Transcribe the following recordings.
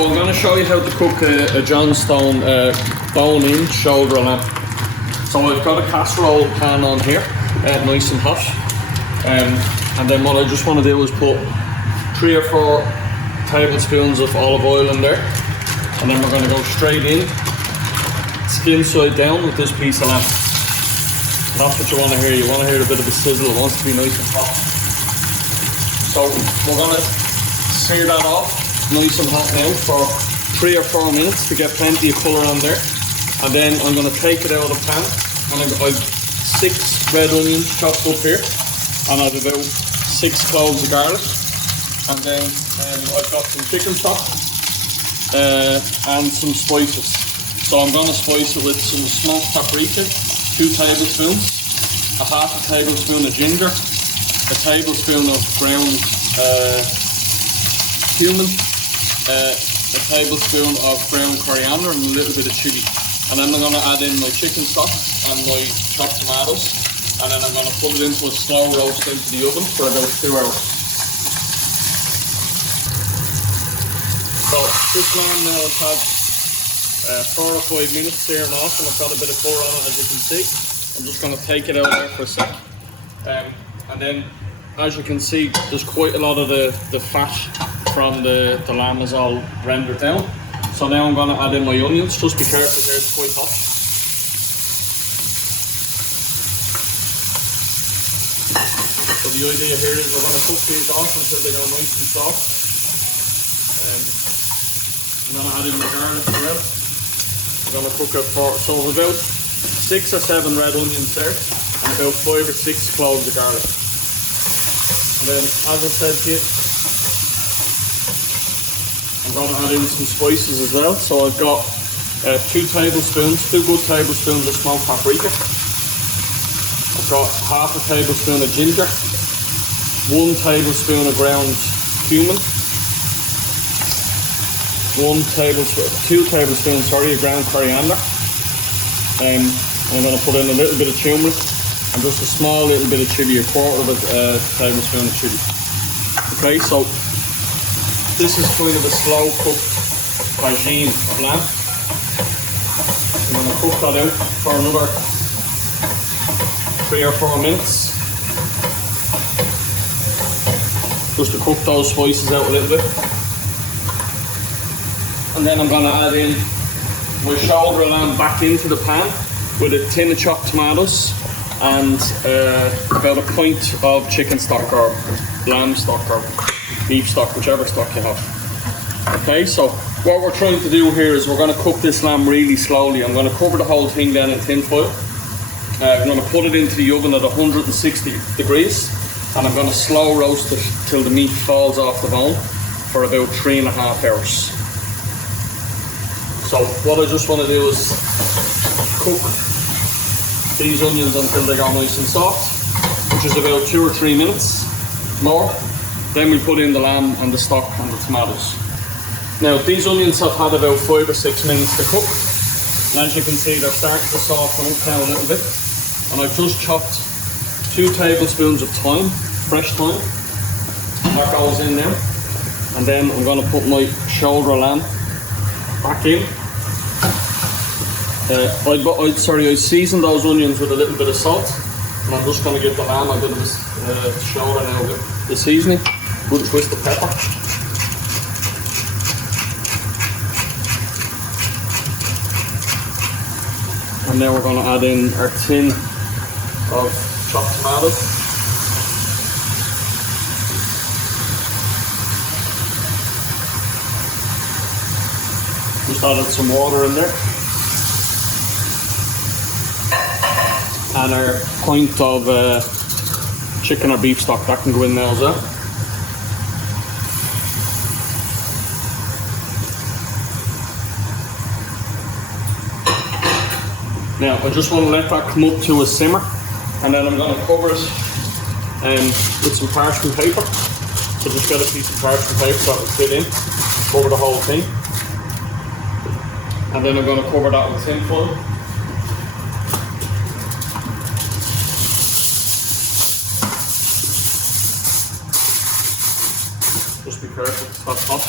So I'm going to show you how to cook a Johnstone bone-in shoulder lamb. So I've got a casserole pan on here, nice and hot. And then what I just want to do is put 3 or 4 tablespoons of olive oil in there. And then we're going to go straight in, skin side down with this piece of lamb. That's what you want to hear. You want to hear a bit of a sizzle. It wants to be nice and hot. So we're going to sear that off nice and hot now for 3 or 4 minutes to get plenty of colour on there. And then I'm going to take it out of the pan, and I've 6 red onions chopped up here, and I've about 6 cloves of garlic, and then I've got some chicken stock and some spices. So I'm going to spice it with some smoked paprika, 2 tablespoons, a half a tablespoon of ginger, a tablespoon of ground cumin, a tablespoon of ground coriander, and a little bit of chilli. And then I'm going to add in my chicken stock and my chopped tomatoes, and then I'm going to put it into a slow roast into the oven for about 2 hours. So this lamb now has had 4 or 5 minutes searing off, and I've got a bit of colour on it, as you can see. I'm just going to take it out there for a sec. And then, as you can see, there's quite a lot of the fat from the lamb is all rendered down. So now I'm going to add in my onions. Just be careful there, it's quite hot. So the idea here is we're going to cook these off until they go nice and soft. I'm going to add in the garlic as well. I'm going to cook it for, so about 6 or 7 red onions there, and about 5 or 6 cloves of garlic. And then, as I said to you, I'm going to add in some spices as well. So I've got 2 good tablespoons of smoked paprika. I've got half a tablespoon of ginger, 1 tablespoon of ground cumin, 2 tablespoons of ground coriander. I'm going to put in a little bit of turmeric and just a small little bit of chili, a quarter of a tablespoon of chili. Okay, so this is kind of a slow cooked tagine of lamb. I'm going to cook that out for another 3 or 4 minutes, just to cook those spices out a little bit. And then I'm going to add in my shoulder lamb back into the pan with a tin of chopped tomatoes and about a pint of chicken stock or lamb stock or beef stock, whichever stock you have. Okay, so what we're trying to do here is we're going to cook this lamb really slowly. I'm going to cover the whole thing then in tin foil. I'm going to put it into the oven at 160 degrees, and I'm going to slow roast it till the meat falls off the bone for about 3.5 hours. So what I just want to do is cook these onions until they go nice and soft, which is about 2 or 3 minutes more. Then we put in the lamb and the stock and the tomatoes. Now these onions have had about 5 or 6 minutes to cook, and as you can see they're starting to soften up now a little bit. And I've just chopped 2 tablespoons of thyme, fresh thyme. That goes in now. And then I'm going to put my shoulder lamb back in. I seasoned those onions with a little bit of salt, and I'm just going to give the lamb a bit of shoulder now with the seasoning, good twist of pepper. And now we're going to add in our tin of chopped tomatoes. Just added some water in there. And our pint of chicken or beef stock, that can go in now as well. Now I just want to let that come up to a simmer, and then I'm going to cover it with some parchment paper. So just get a piece of parchment paper so it will fit in, cover the whole thing. And then I'm going to cover that with tin foil. Just be careful, it's not hot.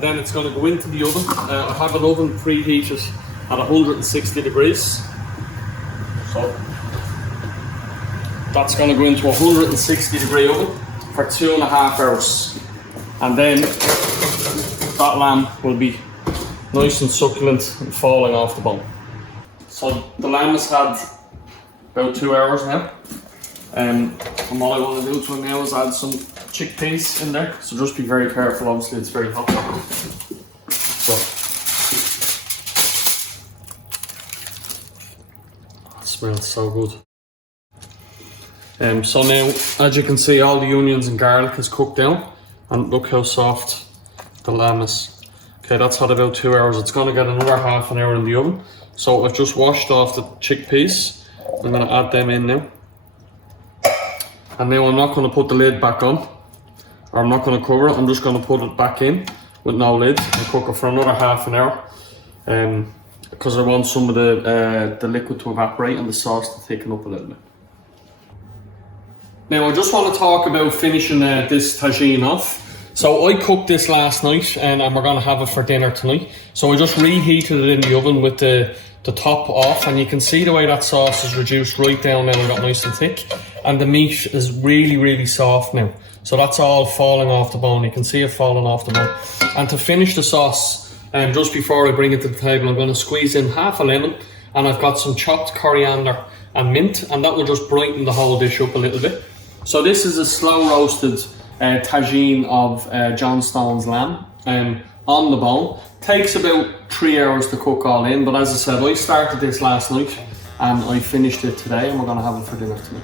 and then it's going to go into the oven. I have an oven preheated at 160 degrees. So that's going to go into a 160 degree oven for 2.5 hours. And then that lamb will be nice and succulent and falling off the bone. So the lamb has had about 2 hours now. And what I want to do to it now is add some chickpeas in there. So just be very careful, obviously it's very hot. So it smells so good. So now, as you can see, all the onions and garlic is cooked down, and look how soft the lamb is. Okay, that's had about 2 hours. It's going to get another half an hour in the oven. So I've just washed off the chickpeas. I'm going to add them in now. And now I'm not going to put the lid back on, or I'm not going to cover it. I'm just going to put it back in with no lid and cook it for another half an hour. Because I want some of the liquid to evaporate and the sauce to thicken up a little bit. Now I just want to talk about finishing this tagine off. So I cooked this last night and we're going to have it for dinner tonight. So I just reheated it in the oven with the top off, and you can see the way that sauce is reduced right down now and got nice and thick. And the meat is really, really soft now. So that's all falling off the bone. You can see it falling off the bone. And to finish the sauce, just before I bring it to the table, I'm going to squeeze in half a lemon, and I've got some chopped coriander and mint, and that will just brighten the whole dish up a little bit. So this is a slow roasted tagine of Johnstone's lamb on the bone. Takes about 3 hours to cook all in, but as I said, I started this last night and I finished it today, and we're going to have it for dinner tonight.